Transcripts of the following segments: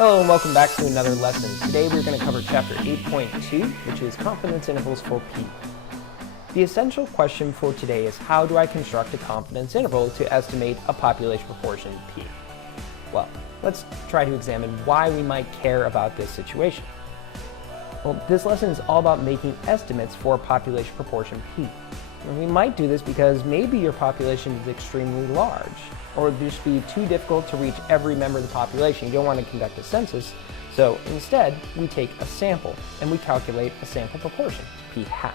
Hello and welcome back to another lesson. Today we're going to cover chapter 8.2, which is confidence intervals for P. The essential question for today is how do I construct a confidence interval to estimate a population proportion P? Well, let's try to examine why we might care about this situation. Well, this lesson is all about making estimates for population proportion P. And we might do this because maybe your population is extremely large, or it would just be too difficult to reach every member of the population. You don't want to conduct a census, so instead we take a sample and we calculate a sample proportion, P hat.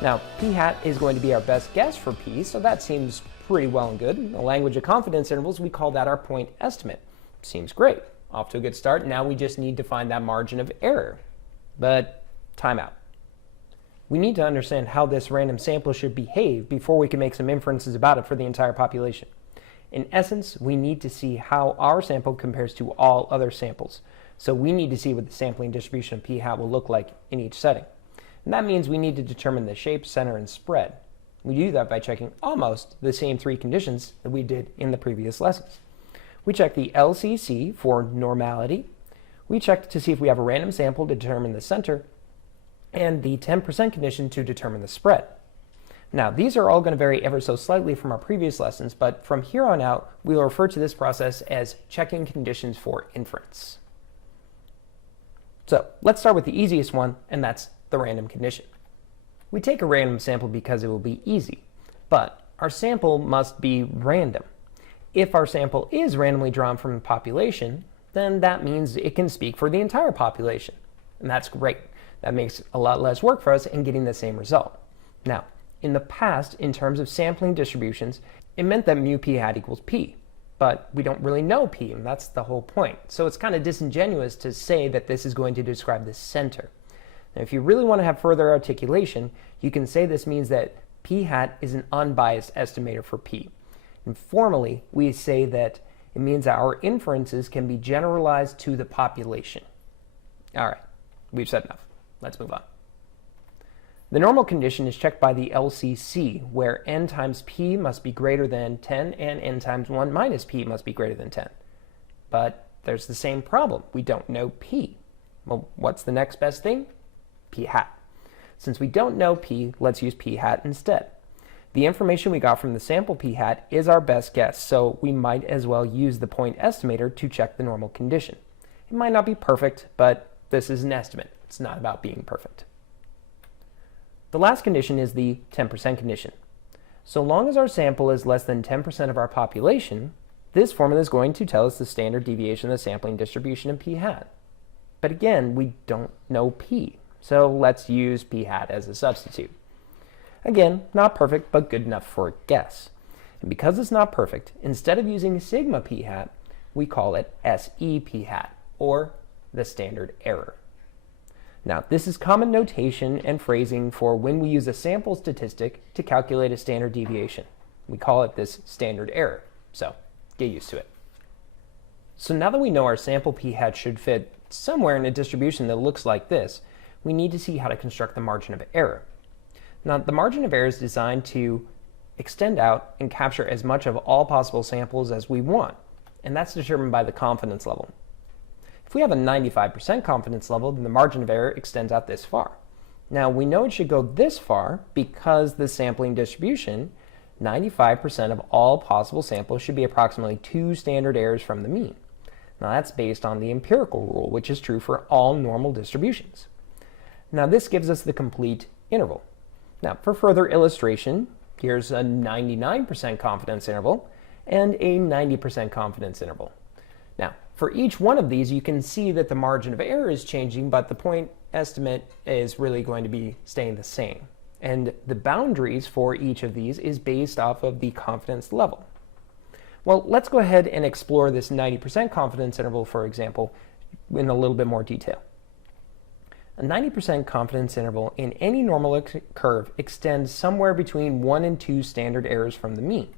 Now, P hat is going to be our best guess for P, so that seems pretty well and good. In the language of confidence intervals, we call that our point estimate. Seems great. Off to a good start. Now we just need to find that margin of error. But time out. We need to understand how this random sample should behave before we can make some inferences about it for the entire population. In essence, we need to see how our sample compares to all other samples. So we need to see what the sampling distribution of P hat will look like in each setting. And that means we need to determine the shape, center, and spread. We do that by checking almost the same three conditions that we did in the previous lessons. We check the LCC for normality. We check to see if we have a random sample to determine the center, and the 10% condition to determine the spread. Now, these are all going to vary ever so slightly from our previous lessons, but from here on out, we will refer to this process as checking conditions for inference. So let's start with the easiest one, and that's the random condition. We take a random sample because it will be easy, but our sample must be random. If our sample is randomly drawn from the population, then that means it can speak for the entire population, and that's great. That makes a lot less work for us in getting the same result. Now, in the past, in terms of sampling distributions, it meant that mu P hat equals P, but we don't really know P, and that's the whole point. So it's kind of disingenuous to say that this is going to describe the center. Now, if you really want to have further articulation, you can say this means that P hat is an unbiased estimator for P. And formally, we say that it means that our inferences can be generalized to the population. All right, we've said enough. Let's move on. The normal condition is checked by the LCC, where n times p must be greater than 10 and n times 1 minus p must be greater than 10. But there's the same problem. We don't know p. Well, what's the next best thing? P hat. Since we don't know p, let's use p hat instead. The information we got from the sample P hat is our best guess, so we might as well use the point estimator to check the normal condition. It might not be perfect, but this is an estimate. It's not about being perfect. The last condition is the 10% condition. So long as our sample is less than 10% of our population, this formula is going to tell us the standard deviation of the sampling distribution of P hat. But again, we don't know P, so let's use P hat as a substitute. Again, not perfect, but good enough for a guess. And because it's not perfect, instead of using sigma P hat, we call it SE P hat, or the standard error. Now, this is common notation and phrasing for when we use a sample statistic to calculate a standard deviation. We call it this standard error, so get used to it. So now that we know our sample P hat should fit somewhere in a distribution that looks like this, we need to see how to construct the margin of error. Now, the margin of error is designed to extend out and capture as much of all possible samples as we want, and that's determined by the confidence level. If we have a 95% confidence level, then the margin of error extends out this far. Now, we know it should go this far because the sampling distribution, 95% of all possible samples should be approximately 2 standard errors from the mean. Now, that's based on the empirical rule, which is true for all normal distributions. Now, this gives us the complete interval. Now, for further illustration, here's a 99% confidence interval and a 90% confidence interval. Now, for each one of these, you can see that the margin of error is changing, but the point estimate is really going to be staying the same. And the boundaries for each of these is based off of the confidence level. Well, let's go ahead and explore this 90% confidence interval, for example, in a little bit more detail. A 90% confidence interval in any normal curve extends somewhere between 1 and 2 standard errors from the mean.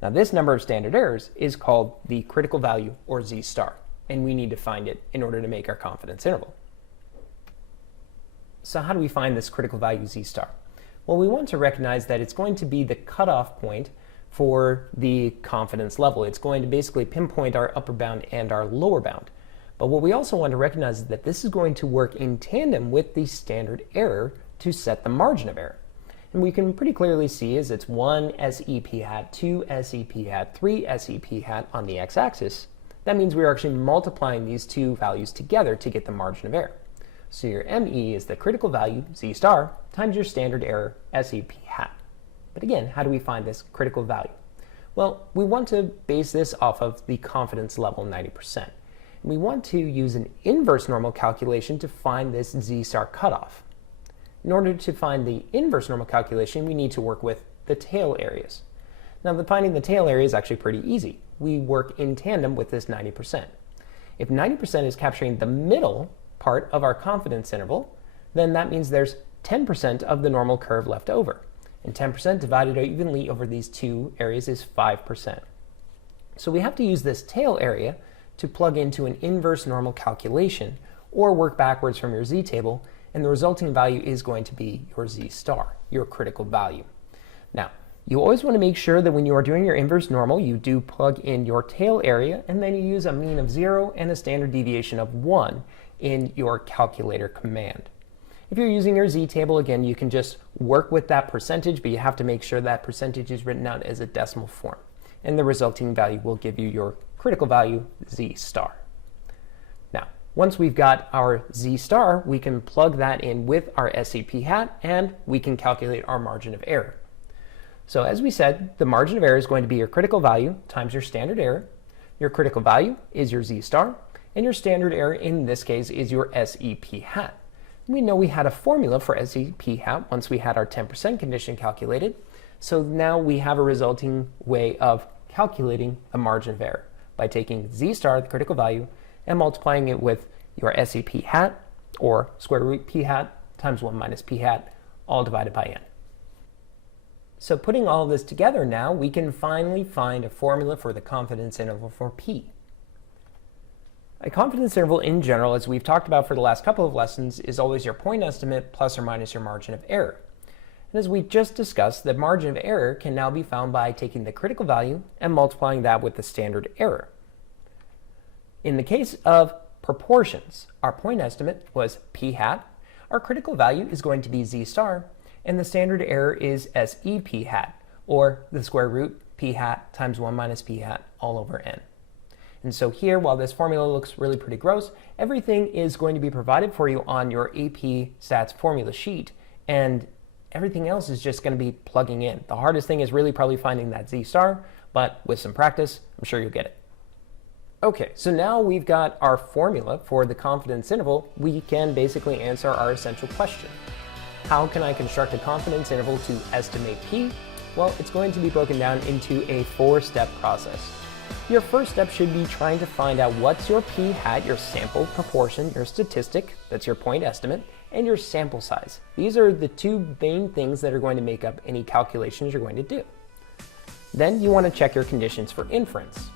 Now, this number of standard errors is called the critical value, or Z star, and we need to find it in order to make our confidence interval. So how do we find this critical value Z star? Well, we want to recognize that it's going to be the cutoff point for the confidence level. It's going to basically pinpoint our upper bound and our lower bound. But what we also want to recognize is that this is going to work in tandem with the standard error to set the margin of error. And we can pretty clearly see is it's 1 SEP hat, 2 SEP hat, 3 SEP hat on the x-axis. That means we're actually multiplying these two values together to get the margin of error. So your ME is the critical value, Z star, times your standard error, SEP hat. But again, how do we find this critical value? Well, we want to base this off of the confidence level 90%. And we want to use an inverse normal calculation to find this Z star cutoff. In order to find the inverse normal calculation, we need to work with the tail areas. Now, finding the tail area is actually pretty easy. We work in tandem with this 90%. If 90% is capturing the middle part of our confidence interval, then that means there's 10% of the normal curve left over. And 10% divided evenly over these two areas is 5%. So we have to use this tail area to plug into an inverse normal calculation or work backwards from your Z table, and the resulting value is going to be your Z star, your critical value. Now, you always want to make sure that when you are doing your inverse normal, you do plug in your tail area, and then you use a mean of 0 and a standard deviation of 1 in your calculator command. If you're using your Z table, again, you can just work with that percentage, but you have to make sure that percentage is written out as a decimal form. And the resulting value will give you your critical value, Z star. Now, once we've got our Z star, we can plug that in with our SEP hat, and we can calculate our margin of error. So as we said, the margin of error is going to be your critical value times your standard error. Your critical value is your Z star, and your standard error in this case is your SEP hat. We know we had a formula for SEP hat once we had our 10% condition calculated. So now we have a resulting way of calculating the margin of error by taking Z star, the critical value, and multiplying it with your SEP hat, or square root P hat, times 1 minus P hat, all divided by n. So putting all of this together now, we can finally find a formula for the confidence interval for P. A confidence interval in general, as we've talked about for the last couple of lessons, is always your point estimate plus or minus your margin of error. And as we just discussed, the margin of error can now be found by taking the critical value and multiplying that with the standard error. In the case of proportions, our point estimate was P hat, our critical value is going to be Z star, and the standard error is SEP hat, or the square root P hat times 1 minus P hat all over n. And so here, while this formula looks really pretty gross, everything is going to be provided for you on your AP Stats formula sheet, and everything else is just going to be plugging in. The hardest thing is really probably finding that Z star, but with some practice, I'm sure you'll get it. Okay, so now we've got our formula for the confidence interval, we can basically answer our essential question. How can I construct a confidence interval to estimate P? Well, it's going to be broken down into a 4-step process. Your first step should be trying to find out what's your P hat, your sample proportion, your statistic, that's your point estimate, and your sample size. These are the two main things that are going to make up any calculations you're going to do. Then you want to check your conditions for inference.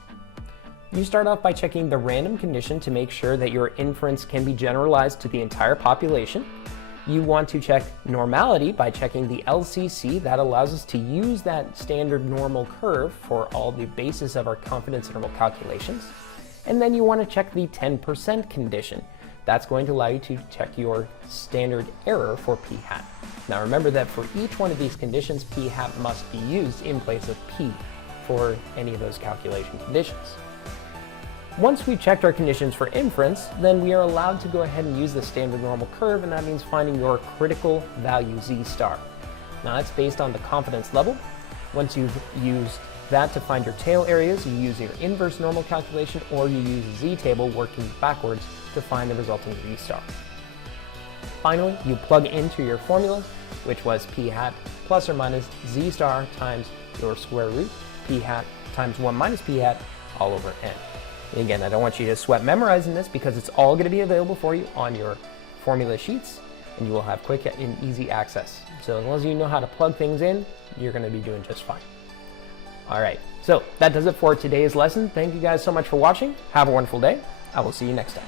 You start off by checking the random condition to make sure that your inference can be generalized to the entire population. You want to check normality by checking the LCC. That allows us to use that standard normal curve for all the basis of our confidence interval calculations. And then you want to check the 10% condition. That's going to allow you to check your standard error for P hat. Now remember that for each one of these conditions, P hat must be used in place of P for any of those calculation conditions. Once we've checked our conditions for inference, then we are allowed to go ahead and use the standard normal curve, and that means finding your critical value Z star. Now that's based on the confidence level. Once you've used that to find your tail areas, you use your inverse normal calculation, or you use a Z table working backwards to find the resulting Z star. Finally, you plug into your formula, which was P hat plus or minus Z star times your square root P hat times 1 minus P hat all over n. Again, I don't want you to sweat memorizing this because it's all going to be available for you on your formula sheets, and you will have quick and easy access. So as long as you know how to plug things in, you're going to be doing just fine. All right, so that does it for today's lesson. Thank you guys so much for watching. Have a wonderful day. I will see you next time.